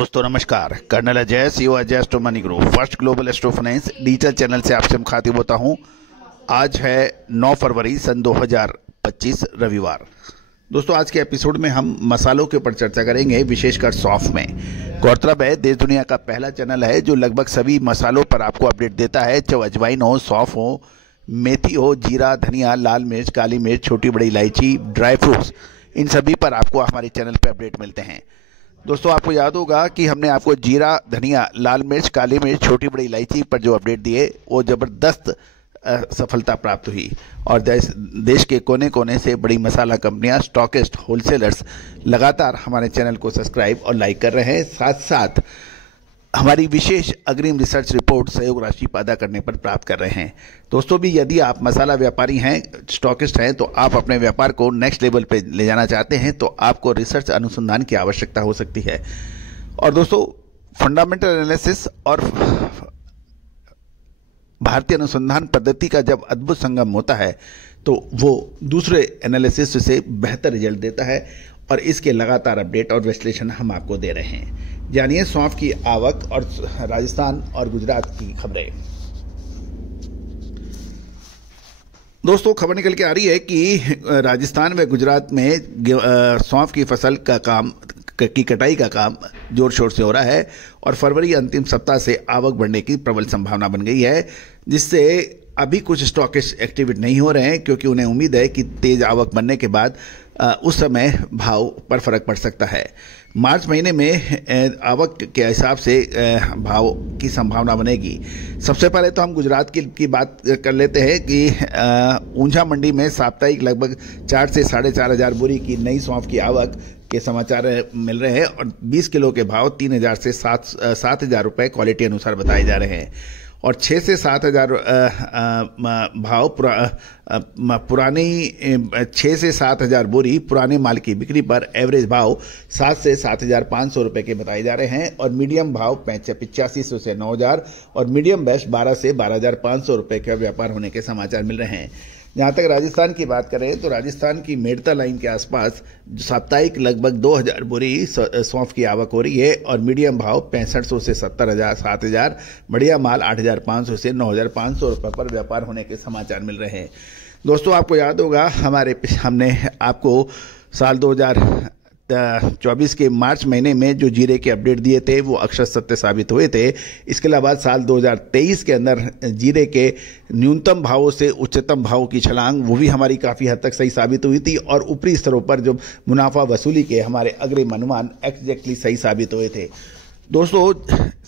दोस्तों नमस्कार। Colonel Ajay, CEO Ajay astro money group, first global astro finance digital channel से आपसे मुखातिब होता हूं। आज है 9 फरवरी सन 2025 रविवार। दोस्तों आज के एपिसोड में हम मसालों के ऊपर चर्चा करेंगे, विशेषकर सौंफ में। गौरतलब है देश दुनिया का पहला चैनल है जो लगभग सभी मसालों पर आपको अपडेट देता है, चाहे अजवाइन हो, सौंफ हो, मेथी हो, जीरा, धनिया, लाल मिर्च, काली मिर्च, छोटी बड़ी इलायची, ड्राई फ्रूट्स, इन सभी पर आपको हमारे चैनल पर अपडेट मिलते हैं। दोस्तों आपको याद होगा कि हमने आपको जीरा, धनिया, लाल मिर्च, काली मिर्च, छोटी बड़ी इलायची पर जो अपडेट दिए वो ज़बरदस्त सफलता प्राप्त हुई और देश के कोने कोने से बड़ी मसाला कंपनियां, स्टॉकिस्ट, होलसेलर्स लगातार हमारे चैनल को सब्सक्राइब और लाइक कर रहे हैं। साथ साथ हमारी विशेष अग्रिम रिसर्च रिपोर्ट सहयोग राशि अदा करने पर प्राप्त कर रहे हैं। दोस्तों भी यदि आप मसाला व्यापारी हैं, स्टॉकिस्ट हैं, तो आप अपने व्यापार को नेक्स्ट लेवल पे ले जाना चाहते हैं तो आपको रिसर्च अनुसंधान की आवश्यकता हो सकती है। और दोस्तों फंडामेंटल एनालिसिस और भारतीय अनुसंधान पद्धति का जब अद्भुत संगम होता है तो वो दूसरे एनालिसिस से बेहतर रिजल्ट देता है और इसके लगातार अपडेट और विश्लेषण हम आपको दे रहे हैं। जानिए सौंफ की आवक और राजस्थान और गुजरात की खबरें। दोस्तों खबर निकल के आ रही है कि राजस्थान व गुजरात में सौंफ की फसल की कटाई का काम जोर शोर से हो रहा है और फरवरी अंतिम सप्ताह से आवक बढ़ने की प्रबल संभावना बन गई है, जिससे अभी कुछ स्टॉकिस्ट एक्टिवेट नहीं हो रहे हैं क्योंकि उन्हें उम्मीद है कि तेज आवक बनने के बाद उस समय भाव पर फर्क पड़ सकता है। मार्च महीने में आवक के हिसाब से भाव की संभावना बनेगी। सबसे पहले तो हम गुजरात की बात कर लेते हैं कि ऊंझा मंडी में साप्ताहिक लगभग 4 से 4,500 हज़ार बोरी की नई सौंफ की आवक के समाचार मिल रहे हैं और 20 किलो के भाव 3,000 से 7,000 रुपये क्वालिटी अनुसार बताए जा रहे हैं और 6 से 7,000 भाव पुरानी 6 से 7,000 बोरी पुराने माल की बिक्री पर एवरेज भाव 7 से 7,500 रुपये के बताए जा रहे हैं और मीडियम भाव 8500 से 9,000 और मीडियम बेस्ट 12 से 12,500 रुपये का व्यापार होने के समाचार मिल रहे हैं। जहाँ तक राजस्थान की बात करें तो राजस्थान की मेड़ता लाइन के आसपास साप्ताहिक लगभग 2,000 बोरी सौंफ की आवक हो रही है और मीडियम भाव 6500 से 70,000, 7,000, बढ़िया माल 8,500 से 9,500 रुपये पर व्यापार होने के समाचार मिल रहे हैं। दोस्तों आपको याद होगा हमने आपको साल 2024 के मार्च महीने में जो जीरे के अपडेट दिए थे वो अक्षर सत्य साबित हुए थे। इसके अलावा साल 2023 के अंदर जीरे के न्यूनतम भावों से उच्चतम भावों की छलांग वो भी हमारी काफ़ी हद तक सही साबित हुई थी और ऊपरी स्तरों पर जो मुनाफा वसूली के हमारे अग्रिम अनुमान एग्जैक्टली सही साबित हुए थे। दोस्तों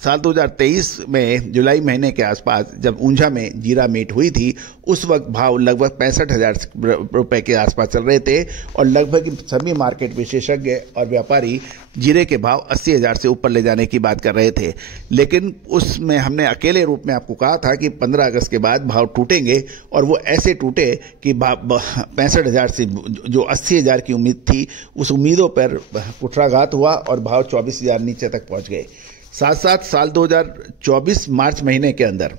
साल 2023 में जुलाई महीने के आसपास जब ऊंझा में जीरा मीट हुई थी उस वक्त भाव लगभग 65,000 रुपये के आसपास चल रहे थे और लगभग सभी मार्केट विशेषज्ञ और व्यापारी जीरे के भाव 80,000 से ऊपर ले जाने की बात कर रहे थे। लेकिन उसमें हमने अकेले रूप में आपको कहा था कि 15 अगस्त के बाद भाव टूटेंगे और वो ऐसे टूटे कि 65,000 से जो 80,000 की उम्मीद थी उस उम्मीदों पर कुठाराघात हुआ और भाव 24,000 नीचे तक पहुंच गए। साथ साथ साल 2024 मार्च महीने के अंदर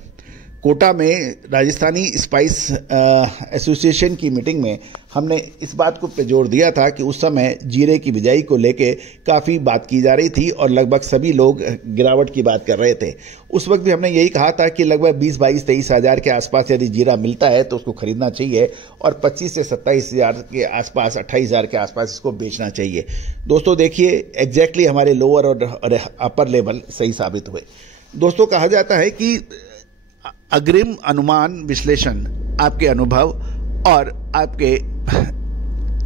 कोटा में राजस्थानी स्पाइस एसोसिएशन की मीटिंग में हमने इस बात पे जोर दिया था कि उस समय जीरे की बिजाई को लेके काफ़ी बात की जा रही थी और लगभग सभी लोग गिरावट की बात कर रहे थे। उस वक्त भी हमने यही कहा था कि लगभग 22-23 हज़ार के आसपास यदि जीरा मिलता है तो उसको खरीदना चाहिए और 25 से 27 हज़ार के आसपास, 28 हज़ार के आसपास इसको बेचना चाहिए। दोस्तों देखिए एग्जैक्टली हमारे लोअर और अपर लेवल सही साबित हुए। दोस्तों कहा जाता है कि अग्रिम अनुमान विश्लेषण आपके अनुभव और आपके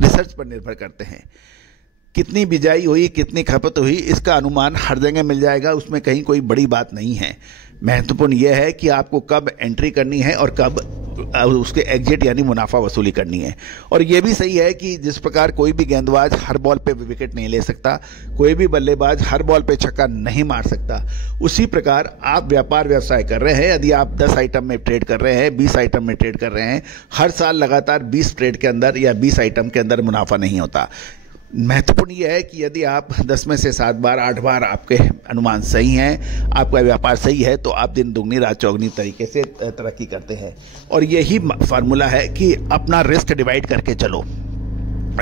रिसर्च पर निर्भर करते हैं। कितनी बिजाई हुई, कितनी खपत हुई, इसका अनुमान हर जगह मिल जाएगा, उसमें कहीं कोई बड़ी बात नहीं है। महत्वपूर्ण यह है कि आपको कब एंट्री करनी है और कब उसके एग्जिट यानी मुनाफा वसूली करनी है। और यह भी सही है कि जिस प्रकार कोई भी गेंदबाज हर बॉल पे विकेट नहीं ले सकता, कोई भी बल्लेबाज हर बॉल पे छक्का नहीं मार सकता, उसी प्रकार आप व्यापार व्यवसाय कर रहे हैं। यदि आप 10 आइटम में ट्रेड कर रहे हैं, 20 आइटम में ट्रेड कर रहे हैं, हर साल लगातार 20 ट्रेड के अंदर या 20 आइटम के अंदर मुनाफा नहीं होता। महत्वपूर्ण यह है कि यदि आप 10 में से 7 बार 8 बार आपके अनुमान सही हैं, आपका व्यापार सही है, तो आप दिन दुगनी रात चौगनी तरीके से तरक्की करते हैं। और यही फार्मूला है कि अपना रिस्क डिवाइड करके चलो।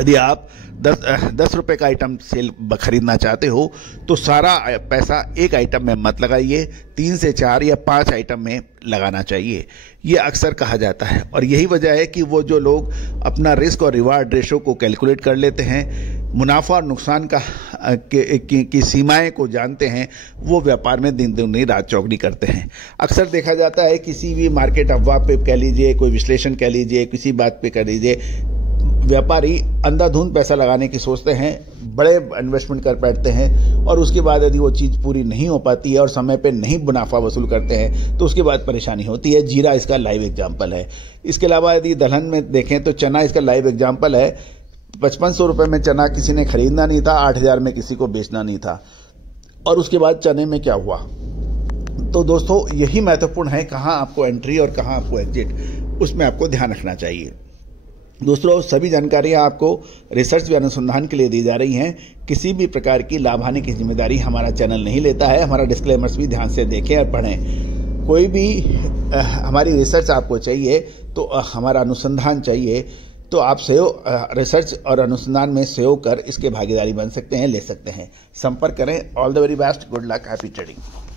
यदि आप 10 रुपये का आइटम सेल खरीदना चाहते हो तो सारा पैसा एक आइटम में मत लगाइए, 3 से 4 या 5 आइटम में लगाना चाहिए। ये अक्सर कहा जाता है और यही वजह है कि वो जो लोग अपना रिस्क और रिवार्ड रेशो को कैलकुलेट कर लेते हैं, मुनाफा और नुकसान की सीमाएं को जानते हैं, वो व्यापार में दिन दुगनी रात चौगनी करते हैं। अक्सर देखा जाता है किसी भी मार्केट अफवाह पे कह लीजिए, कोई विश्लेषण कह लीजिए, किसी बात पे कह लीजिए, व्यापारी अंधाधुंध पैसा लगाने की सोचते हैं, बड़े इन्वेस्टमेंट कर बैठते हैं और उसके बाद यदि वो चीज़ पूरी नहीं हो पाती है और समय पे नहीं मुनाफा वसूल करते हैं तो उसके बाद परेशानी होती है। जीरा इसका लाइव एग्जाम्पल है। इसके अलावा यदि दलहन में देखें तो चना इसका लाइव एग्जाम्पल है। 5500 रुपये में चना किसी ने खरीदना नहीं था, 8000 में किसी को बेचना नहीं था, और उसके बाद चने में क्या हुआ। तो दोस्तों यही महत्वपूर्ण है, कहाँ आपको एंट्री और कहाँ आपको एग्जिट, उसमें आपको ध्यान रखना चाहिए। दोस्तों सभी जानकारियां आपको रिसर्च व अनुसंधान के लिए दी जा रही हैं। किसी भी प्रकार की लाभ हानि की जिम्मेदारी हमारा चैनल नहीं लेता है। हमारा डिस्क्लेमर्स भी ध्यान से देखें और पढ़ें। कोई भी हमारी रिसर्च आपको चाहिए तो हमारा अनुसंधान चाहिए तो आप सहयोग रिसर्च और अनुसंधान में सहयोग कर इसके भागीदारी बन सकते हैं, ले सकते हैं। संपर्क करें। All the very best, good luck, happy trading.